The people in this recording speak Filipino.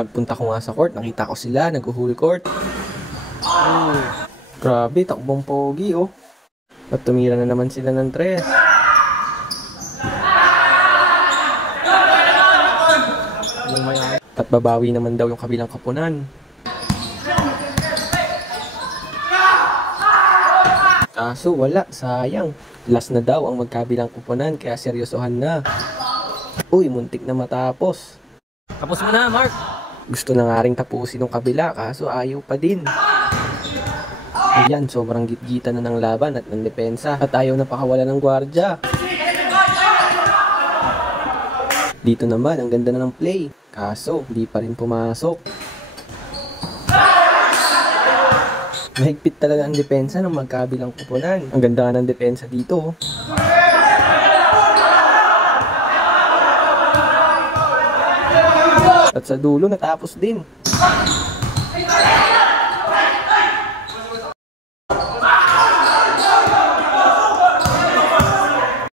Pagpunta ko nga sa court, nakita ko sila, nag-full court. Grabe, takbong pogi, oh. At tumira na naman sila ng 3. At babawi naman daw yung kabilang koponan. Kaso wala, sayang. Last na daw ang magkabilang koponan, kaya seryosohan na. Uy, muntik na matapos. Tapos mo na, Mark! Gusto na nga rin tapusin ng kabila, kaso ayaw pa din. Ayan, sobrang gitgitan na ng laban at ng depensa at ayaw na pakawala ng gwardya. Dito naman, ang ganda na ng play. Kaso, hindi pa rin pumasok. Mahigpit talaga ang depensa ng magkabilang koponan. Ang ganda nga ng depensa dito. At sa dulo, natapos din.